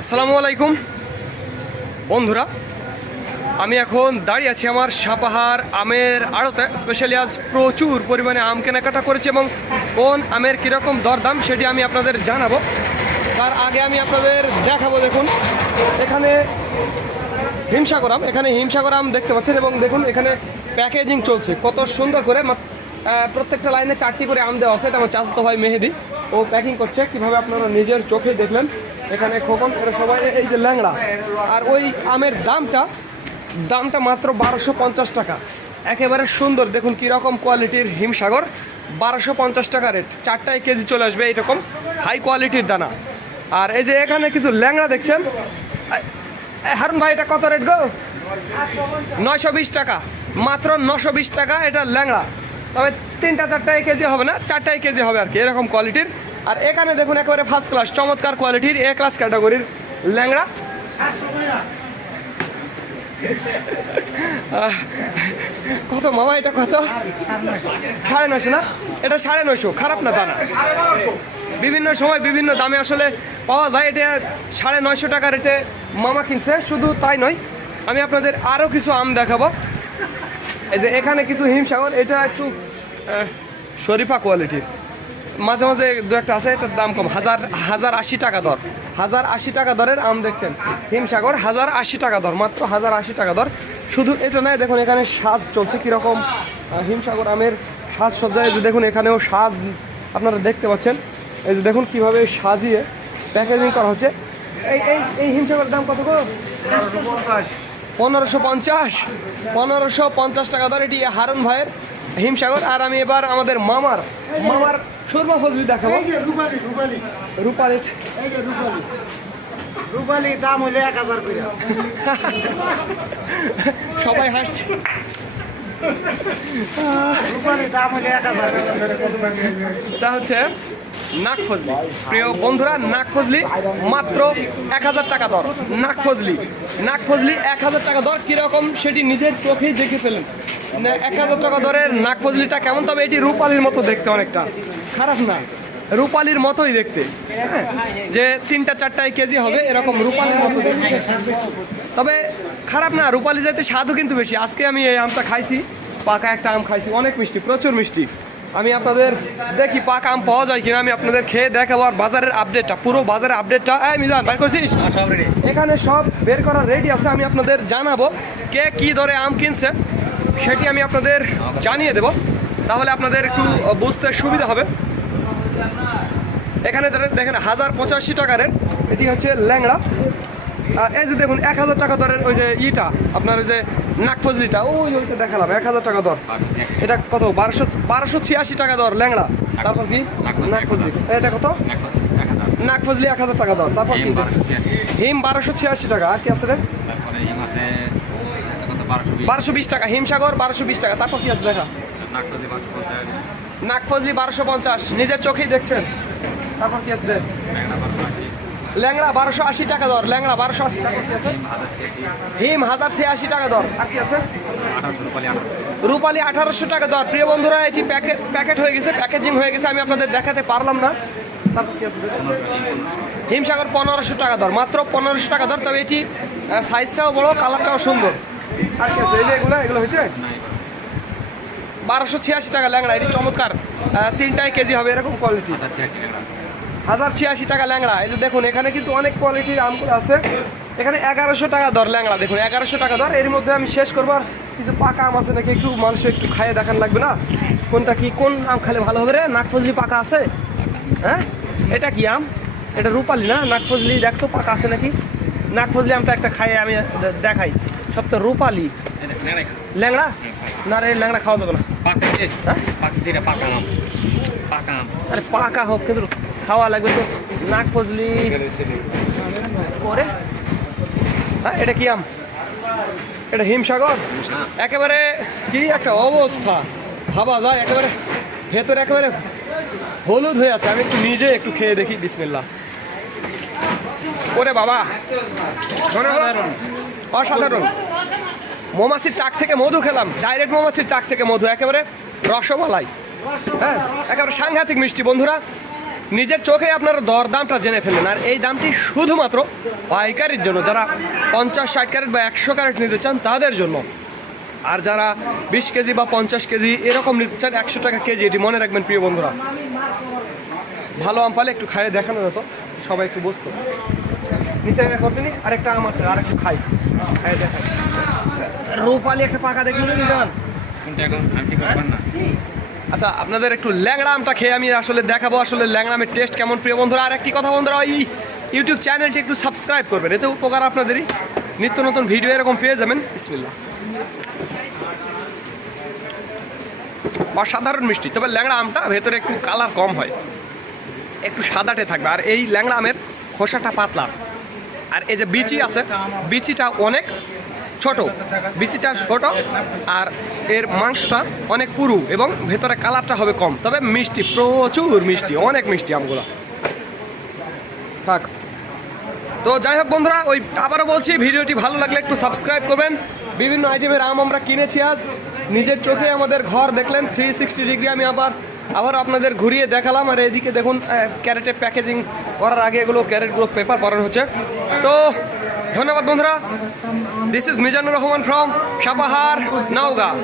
আসসালামু আলাইকুম বন্ধুরা, আমি এখন দাঁড়িয়ে আছি আমার সাপাহার আমের আড়তে। স্পেশালি আজ প্রচুর পরিমাণে আম কেনাকাটা করেছি এবং কোন আমের কীরকম দরদাম সেটি আমি আপনাদের জানাবো। তার আগে আমি আপনাদের দেখাবো, দেখুন এখানে হিমসাগর আম দেখতে পাচ্ছেন এবং দেখুন এখানে প্যাকেজিং চলছে কত সুন্দর করে। প্রত্যেকটা লাইনে 4টি করে আম দেওয়া আছে। এটা আমার চাচাতো ভাই মেহেদি, ও প্যাকিং করছে কীভাবে আপনারা নিজের চোখে দেখলেন। এখানে খোকন এরা সবাই এই যে ল্যাংড়া, আর ওই আমের দামটা মাত্র 1250 টাকা। একেবারে সুন্দর, দেখুন কীরকম কোয়ালিটির হিমসাগর। 1250 টাকা রেট, 4টায় কেজি চলে আসবে এইরকম হাই কোয়ালিটির দানা। আর এই যে এখানে কিছু ল্যাংড়া দেখছেন। হারুন ভাই এটা কত রেট গো? 920 টাকা, মাত্র 920 টাকা এটা ল্যাংড়া। তবে 3-4টায় কেজি হবে না, 4টায় কেজি হবে আর কি, এরকম কোয়ালিটির। আর এখানে দেখুন একেবারে ফার্স্ট ক্লাস চমৎকার কোয়ালিটির এ ক্লাস ক্যাটাগরির ল্যাংড়া। কত মামা এটা কত? 950 না? এটা 950, খারাপ না দানা। বিভিন্ন সময় বিভিন্ন দামে আসলে পাওয়া যায়। এটা 950 টাকা রেটে মামা কিনছে। শুধু তাই নয়, আমি আপনাদের আরও কিছু আম দেখাবো। এই যে এখানে কিছু হিমসাগর, এটা একটু শরীফা কোয়ালিটির, মাঝে মাঝে দু একটা আছে, এটার দাম কম। 1080 টাকা দর, 1080 টাকা দরের আম দেখছেন। হিমসাগর 1080 টাকা দর, মাত্র 1080 টাকা দর। শুধু এটা নয়, দেখুন এখানে সাজ চলছে কীরকম হিমসাগর আমের সাজসজ্জা। এই যে দেখুন এখানেও সাজ আপনারা দেখতে পাচ্ছেন। এই যে দেখুন কীভাবে সাজিয়ে প্যাকেজিং করা হচ্ছে। এই হিমসাগরের দাম কত গো? 1550 টাকা দর। এটি হারুন ভাইয়ের হিমসাগর। আর আমি এবার আমাদের মামার সুরমা ফজলি দেখাবো। রূপালি দাম হইলে 1000 করে। সবাই হাসছে। রূপালি দাম হইলে 1000। এটা হচ্ছে নাকফজলি। প্রিয় বন্ধুরা, নাকফজলি মাত্র 1000 টাকা দর। নাকফজলি 1000 টাকা দর। কীরকম সেটি নিজের চোখেই দেখে ফেলেন। 1000 টাকা দরের নাকফজলিটা কেমন? তবে এটি রূপালির মতো দেখতে, অনেকটা খারাপ না, রূপালির মতোই দেখতে। যে 3-4টায় কেজি হবে এরকম রূপালির মতো দেখতে, তবে খারাপ না। রূপালি যাতে স্বাদও কিন্তু বেশি। আজকে আমি এই আমটা খাইছি, পাকা একটা আম খাইছি, অনেক মিষ্টি, প্রচুর মিষ্টি। আমি আপনাদের দেখি পাকা আম পাওয়া যায় কিনা, আমি আপনাদের খেয়ে দেখাবো। আর বাজারের আপডেটটা, পুরো বাজারের আপডেটটা মিজান বের করছিস? এখানে সব বের করা রেডি আছে। আমি আপনাদের জানাবো কে কি দরে আম কিনছে, সেটি আমি আপনাদের জানিয়ে দেব। তাহলে আপনাদের একটু বুঝতে সুবিধা হবে। এখানে দেখেন 1085 টাকা রেট, এটি হচ্ছে ল্যাংড়া। এই যে দেখুন 1000 টাকা দরের ওই যে আপনার ওই যে নাকফজলিটা, ওইটা দেখালাম 1000 টাকা দর। এটা কত? 1286 টাকা দর ল্যাংড়া। তারপর কি নাকফজলি, এটা কত? নাকফজলি 1000 টাকা দর। তারপর কি হিম 1286 টাকা। আর কি আছে রে? 1220 টাকা। হিমসাগর 1220 টাকা। তারপর কি আছে দেখা? নাকফজলি 1250, নিজের চোখেই দেখছেন। তারপর কি আছে? ল্যাংড়া 1280 টাকা দর। ল্যাংড়া 1280 টাকা। কি আছে? হিম 1086 টাকা দর। আর কি আছে? রূপালি 1800 টাকা দর। প্রিয় বন্ধুরা, এটি প্যাকেট হয়ে গেছে, প্যাকেজিং হয়ে গেছে, আমি আপনাদের দেখাতে পারলাম না। তারপর কি আছে? হিমসাগর 1500 টাকা দর, মাত্র 1500 টাকা দর। তবে এটি সাইজটাও বড়, কালারটাও সুন্দর। আর কি আছে? এই যে এগুলো হয়েছে 1286 টাকা ল্যাংড়া। এটি চমৎকার, 3টায় কেজি হবে এরকম কোয়ালিটি। 1086 টাকা ল্যাংড়া। এই যে দেখুন এখানে কিন্তু অনেক কোয়ালিটির আমগুলো আছে। এখানে 1100 টাকা দর ল্যাংড়া, দেখুন 1100 টাকা দর। এর মধ্যে আমি শেষ করবো। আর কিছু পাকা আম আছে নাকি একটু মানুষের একটু খাইয়ে দেখান লাগবে না? কোনটা কি, কোন আম খেলে ভালো হবে রে? নাকফজলি পাকা আছে? হ্যাঁ, এটা কি আম? এটা রূপালি না? নাকফজলি দেখতো পাকা আছে নাকি? নাকফজলি আমটা একটা খাইয়ে আমি দেখাই। সব তো রূপালি। ল্যাংড়া না রে, ল্যাংড়া খাওয়া যাবে না। আরে পাকা হোক, কিন্তু খাওয়া লাগবে তো। নাকফজলি করে। হ্যাঁ, এটা কি আম? এটা হিমসাগর। একেবারে কি একটা অবস্থা, ভাবা যায়। একেবারে ভেতরে একেবারে হলুদ হয়ে আছে। আমি একটু নিজে একটু খেয়ে দেখি। বিসমিল্লাহ। ওরে বাবা, অসাধারণ। মৌমাছির চাক থেকে মধু খেলাম, ডাইরেক্ট মৌমাছির চাক থেকে মধু, একেবারে রসমালাই। হ্যাঁ, একেবারে সাংঘাতিক মিষ্টি বন্ধুরা। নিজের চোখে আপনারা দামটা জেনে ফেললেন। আর এই দামটি শুধুমাত্র পাইকারির জন্য, যারা 50-60 ক্যারেট বা 100 ক্যারেট নিতে চান তাদের জন্য। আর যারা 20 কেজি বা 50 কেজি এরকম নিতে চান 100 টাকা কেজি। এটি মনে রাখবেন প্রিয় বন্ধুরা। ভালো আম পালে একটু খাইয়ে দেখানো যেত, সবাই একটু বসতো নিচে করতে নি। আরেকটা আম আছে, আর একটু খাই খাইয়ে দেখাই। রূপালি একটা পাকা দেখুন নিজান। আচ্ছা, আপনাদের একটু ল্যাংড়া আমটা খেয়ে আমি আসলে দেখাবো আসলে ল্যাংড়া আমের টেস্ট কেমন প্রিয় বন্ধুরা। আর একটি কথা বন্ধুরা, এই ইউটিউব চ্যানেলটি একটু সাবস্ক্রাইব করবেন, এতে উপকার আপনাদেরই। নিত্য নতুন ভিডিও এরকম পেয়ে যাবেন। বিসমিল্লাহ। অসাধারণ মিষ্টি, তবে ল্যাংড়া আমটা ভেতরে একটু কালার কম হয়, একটু সাদাটে থাকবে। আর এই ল্যাংড়া আমের খোসাটা পাতলা, আর এই যে বিচি আছে বিচিটা অনেক ছোট, বিচিটা ছোট, আর এর মাংসটা অনেক পুরু এবং ভেতরে কালারটা হবে কম, তবে মিষ্টি প্রচুর মিষ্টি, অনেক মিষ্টি আমগুলো। থাক তো যাই হোক বন্ধুরা, ওই আবারও বলছি ভিডিওটি ভালো লাগলে একটু সাবস্ক্রাইব করবেন। বিভিন্ন আইটেমের আম আমরা কিনেছি আজ, নিজের চোখে আমাদের ঘর দেখলেন 360 ডিগ্রি। আমি আবার আপনাদের ঘুরিয়ে দেখালাম। আর এইদিকে দেখুন ক্যারেটে প্যাকেজিং করার আগে এগুলো ক্যারেটগুলো পেপার পরানো হচ্ছে। তো ধন্যবাদ বন্ধুরা। This is Mizanur Rahman from Sapahar, Naogaon.